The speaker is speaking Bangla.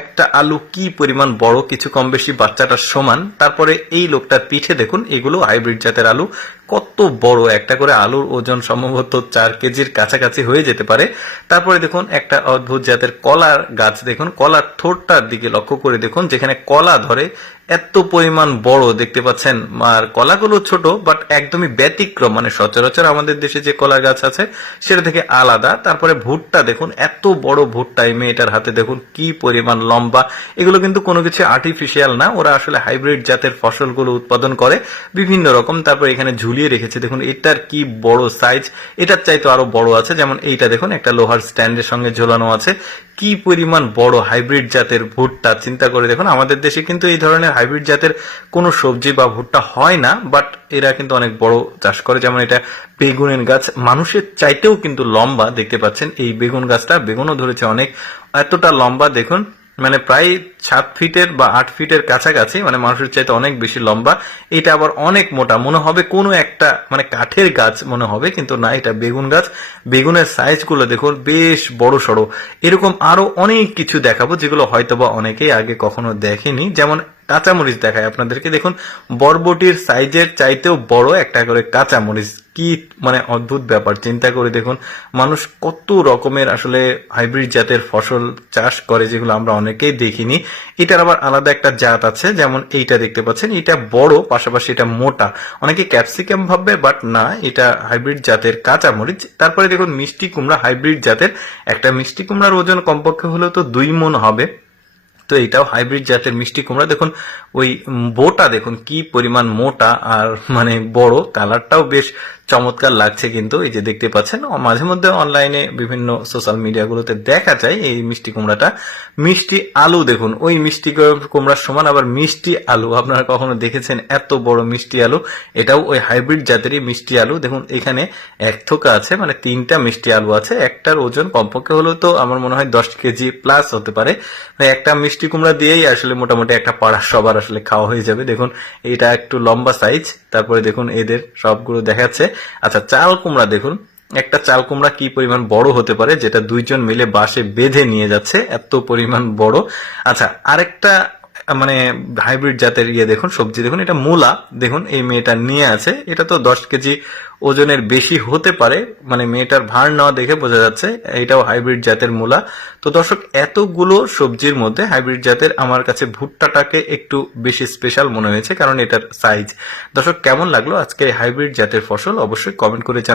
একটা আলু কি পরিমাণ বড়, কিছু কম বেশি, বাচ্চাটার সমান? তারপরে এই লোকটার পিঠে দেখুন, এগুলো হাইব্রিড জাতের আলু। কত বড়, একটা করে আলুর ওজন সম্ভবত চার কেজির কাছাকাছি হয়ে যেতে পারে। তারপরে দেখুন, একটা অদ্ভুত জাতের কলার গাছ দেখুন, কলার ঠোঁটটার দিকে লক্ষ্য করে দেখুন, যেখানে কলা ধরে এত পরিমাণ বড় দেখতে পাচ্ছেন। আর কলাগুলো ছোট বাট একদমই ব্যতিক্রম। মানে সচরাচর আমাদের দেশে যে কলা গাছ আছে, সেটা থেকে আলাদা। তারপরে ভুট্টা দেখুন, এত বড় ভুট্টা এই মেয়েটার হাতে দেখুন, কি পরিমাণ লম্বা। এগুলো কিন্তু কোনো কিছু আর্টিফিশিয়াল না, ওরা আসলে হাইব্রিড জাতের ফসলগুলো উৎপাদন করে, বিভিন্ন রকম। তারপর এখানে ঝুলিয়ে রেখেছে, দেখুন, এটার কি বড় সাইজ এটার চাইতে আরও বড় আছে। যেমন এইটা দেখুন, একটা লোহার স্ট্যান্ডের সঙ্গে ঝোলানো আছে। কি পরিমাণ বড় হাইব্রিড জাতের ভুট্টা, চিন্তা করে দেখুন। আমাদের দেশে কিন্তু এই ধরনের হাইব্রিড জাতের কোনো সবজি বা ভুট্টা হয় না বাট এরা কিন্তু অনেক বড় চাষ করে। যেমন এটা বেগুনের গাছ, মানুষের চাইতেও কিন্তু লম্বা দেখতে পাচ্ছেন। এই বেগুন গাছটা বেগুনও ধরেছে অনেক। এতটা লম্বা দেখুন মানে প্রায় সাত ফিটের বা আট ফিটের কাছাকাছি মানে মানুষের চাইতে অনেক বেশি লম্বা। এটা আবার অনেক মোটা, মনে হবে কোনো একটা মানে কাঠের গাছ মনে হবে, কিন্তু না, এটা বেগুন গাছ। বেগুনের সাইজগুলো দেখুন, বেশ বড় সড়ো। এরকম আরও অনেক কিছু দেখাবো, যেগুলো হয়তোবা অনেকেই আগে কখনো দেখেনি। যেমন কাঁচামরিচ দেখায় আপনাদেরকে। দেখুন, বরবটির সাইজের চাইতেও বড় একটা করে কাঁচামরিচ। কি মানে অদ্ভুত ব্যাপার। চিন্তা করে দেখুন, মানুষ কত রকমের আসলে হাইব্রিড জাতের ফসল চাষ করে, যেগুলো আমরা অনেকেই দেখিনি। এটার আবার আলাদা একটা জাত আছে, যেমন এইটা দেখতে পাচ্ছেন। এটা বড়, পাশাপাশি এটা মোটা। অনেকে ক্যাপসিকাম ভাববে, বাট না, এটা হাইব্রিড জাতের কাঁচামরিচ। তারপরে দেখুন, মিষ্টি কুমড়া হাইব্রিড জাতের। একটা মিষ্টি কুমড়ার ওজন কমপক্ষে হলেও তো দুই মন হবে। তো এটাও হাইব্রিড জাতের মিষ্টি কুমড়া। দেখুন, ওই বোটা দেখুন, কি পরিমাণ মোটা আর মানে বড়, কালারটাও বেশ চমৎকার লাগছে কিন্তু, এই যে দেখতে পাচ্ছেন মাঝে মধ্যে অনলাইনে বিভিন্ন সোশ্যাল মিডিয়াগুলোতে দেখা যায় এই মিষ্টি কুমড়াটা। মিষ্টি আলু দেখুন, ওই মিষ্টি কুমড়ার সমান আবার মিষ্টি আলু। আপনারা কখনো দেখেছেন এত বড় মিষ্টি আলু? এটাও ওই হাইব্রিড জাতেরই মিষ্টি আলু। দেখুন, এখানে এক থোকা আছে মানে তিনটা মিষ্টি আলু আছে। একটার ওজন কমপক্ষে হলেও তো আমার মনে হয় দশ কেজি প্লাস হতে পারে। মানে একটা মিষ্টি কুমড়া দিয়েই আসলে মোটামুটি একটা পাড়া সবার আসলে খাওয়া হয়ে যাবে। দেখুন, এটা একটু লম্বা সাইজ তারপরে দেখুন, এদের সবগুলো দেখাচ্ছে। আচ্ছা চাল কুমড়া দেখুন। একটা চাল কুমড়া কি পরিমাণ বড় হতে পারে, যেটা দুইজন মিলে বাসে বেঁধে নিয়ে যাচ্ছে, এত পরিমাণ বড়। আচ্ছা আরেকটা মানে হাইব্রিড জাতের ইয়ে দেখুন, সবজি দেখুন, এটা মূলা, দেখুন, এই মেয়েটা নিয়ে আছে। এটা তো দশ কেজি ওজনের বেশি হতে পারে মানে মেয়েটার ভার নেওয়া দেখে বোঝা যাচ্ছে, এটাও হাইব্রিড জাতের মূলা। তো দর্শক, এতগুলো সবজির মধ্যে হাইব্রিড জাতের আমার কাছে ভুট্টাটাকে একটু বেশি স্পেশাল মনে হয়েছে, কারণ এটার সাইজ দর্শক, কেমন লাগল আজকে হাইব্রিড জাতের ফসল? অবশ্যই কমেন্ট করে জানান